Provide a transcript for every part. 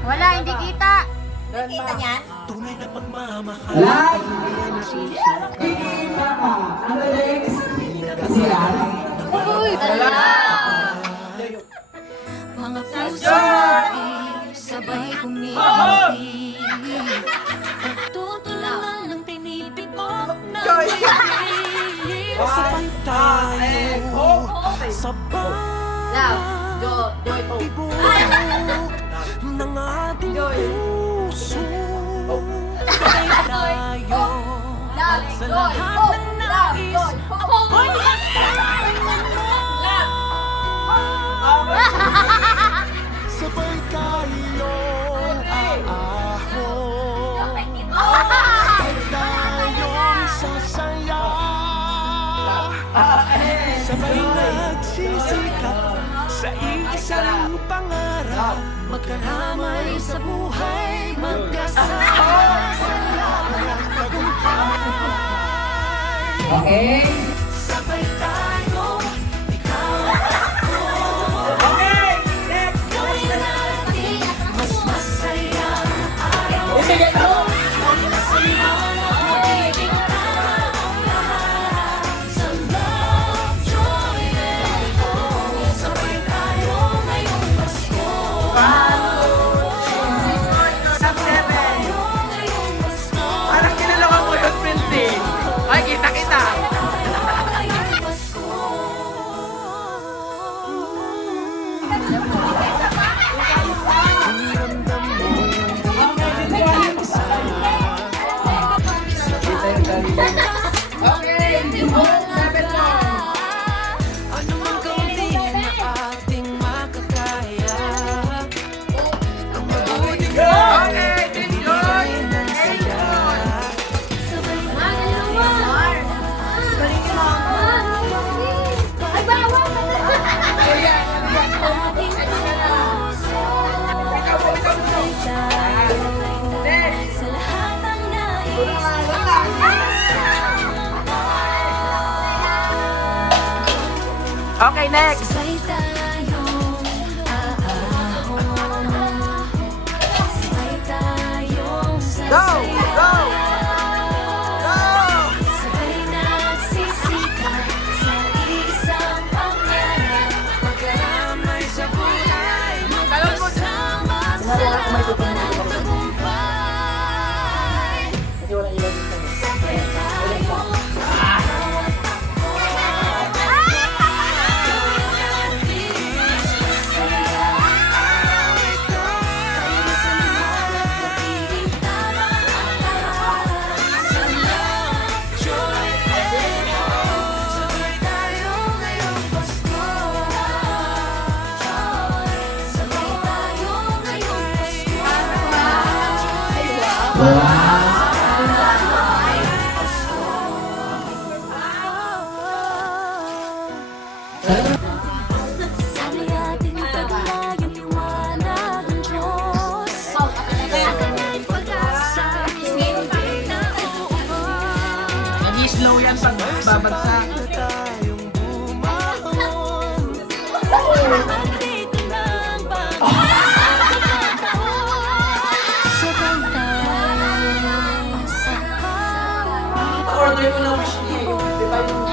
Wala, hindi kita. Kita niyan? Tunay na pagmamahal. Like! Ano next? Kasi yan. Uy, wala. Mga puso natin sabay kumiti. Pagtutulungan ng tinitipok ng Sabay tayo. Sabay. Tibok ng ating puso. Sabay tayo. Sa lahat ng nais. Ako'y kasama mo. Sabay tayong aahon. Sabay tayong sasaya. Sabay nagsisikap sa isang pangarap. Magkaramay sa buhay, magkasama sa laban at tagumpay. Okay? Sabay tayo, ikaw at ako. Gawin natin mas masaya ang araw. Dahil sa liwanag magiging tama ang lahat. Sa love, joy, and hope. Sabay tayo ngayong Pasko. Sabay tayo ngayong Pasko. Parang kinalawa mo yun, Prince. Ay, kita-kita. Ngayong Pasko. Ramdam mo hindi ka isa. Ano man kaunti na ating makakaya. Ang mabuting bibigay ng saya. Sabay Ay, bawal. ating puso. Sabay tayo sa lahat ng nais. Okay, next. Sabay tayong aahon. Sabay tayong Go! sasaya. Go! Go! Sabay nagsisikap sa isang pangarap. Magkaramay sa buhay. Magkasama sa laban at tagumpay. Sabay tayong Sana'y ating taglay ang liwanag ng Diyos. Sa Kanya'y pag-asa, hindi na uuban. Nag-slow yan pag babagsak. na tayong bumahon. Nandito lang ba ang sabay tayo sa bawat Order mo na wish niya yun. Di ba yung...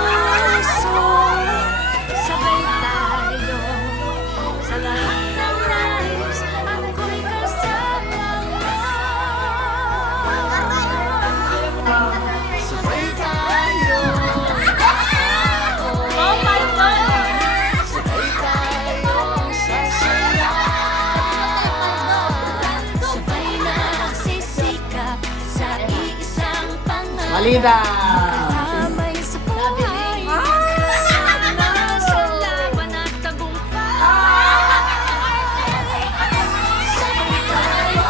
puso. Sabay tayo sa lahat ng nais. Ako'y kasama mo. Sabay tayo. Oh my God! Sabay tayong sasaya. Sabay nagsisikap sa iisang pangarap. Mali na! Kamay sa buhay. Kasama sa laban at tagumpay. Sabay tayo.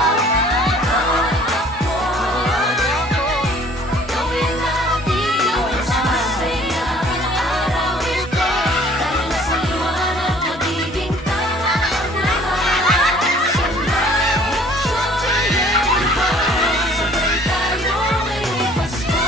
Gawin natin mas masaya ang araw ito. Dahil sa liwanag magiging tama ang lahat. Sa love, joy, and hope. Sabay tayo ngayong Pasko.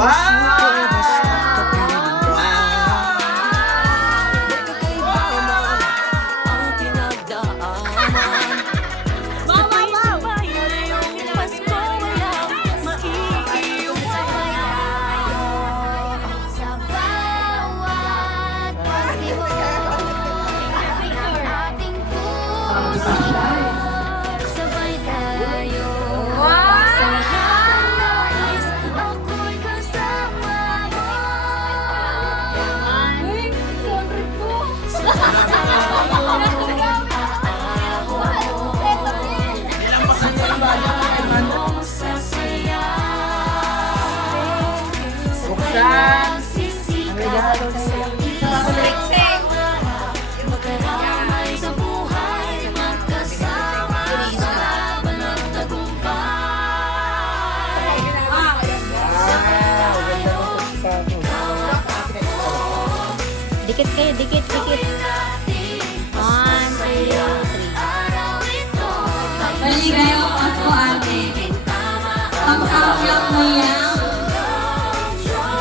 Ang pinagdaanan. Sabay-sabay ngayong Pasko, walang maiiwan. Sa bawat pagtibok ng ating puso, sabay tayo. Sa lahat ng nais, ako'y kasama mo. Ang sasaya. Buksan. Sisigaw sa isang magkaramay sa buhay, magkasama sa laban ng tagumpay. Dikit kayo, dikit, dikit. 1, 2, 3. Maligayang Pasko ate. Pagkakyak mo yan.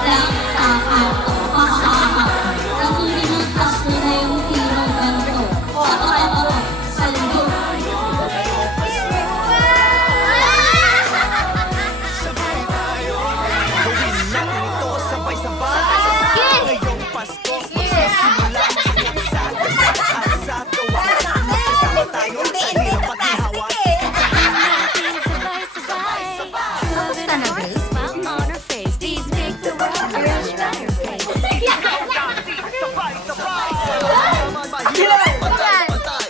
Lang sa kanto, pakakakaw. Nakunin ng Pasko na yung tirong ganito. Sa totoo, sa linggo. Gawin natin ito sabay-sabay. Ngayong Pasko, magsisimula ang sa gawa. Magkasama tayo sa hirap at ihawa. Kamusta na, Grace? Smile on her face. These make the world a much better place.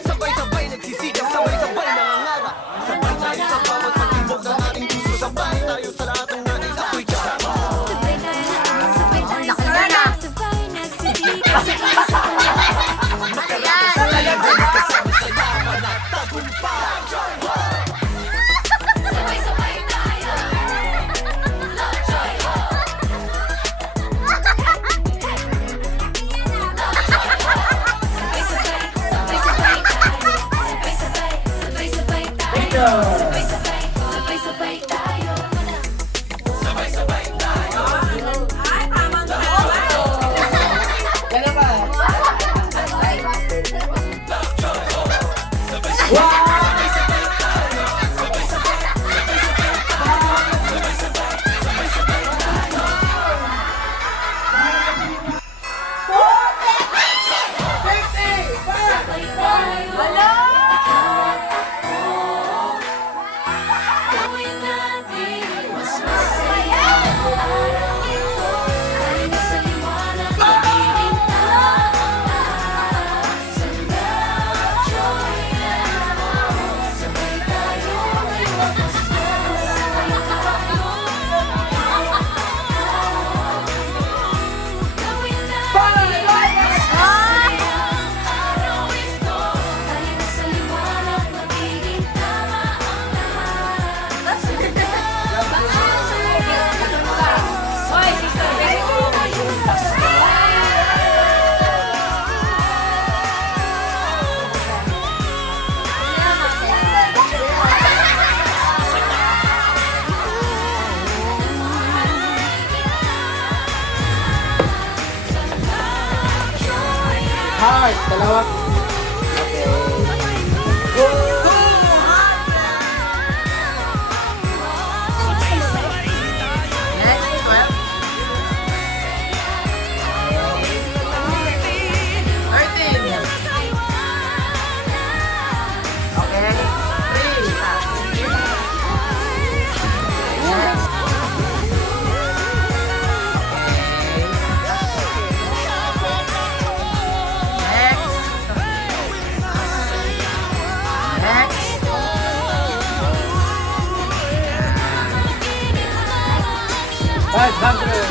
Sabay-sabay nagsisigaw, sabay-sabay nangangara. Sabay tayo sa bawat pagtibok ng ating puso. Sabay tayo sa lahat ng nais, ako'y kasama. Sabay tayo, sabay tayo, Laki na na. sabay nagsisigaw sa isa't Kasama sa laban at tagumpay. sabay-sabay tayo. Sabay-sabay tayo. Sabay-sabay tayo. Sabay-sabay tayo. Sabay tayo. Gawin natin mas masaya ang araw ito. Tayo na sa liwanag, magiging tapat. Joy now. Sabay tayo ngayong Pasko. Sabay tayo. Gawin natin mas masaya ang araw ito. Tayo na sa liwanag, magiging tama ang lahat. Heart, dalawa. Next, 12. 13. Okay. 3. Next. Next. 500.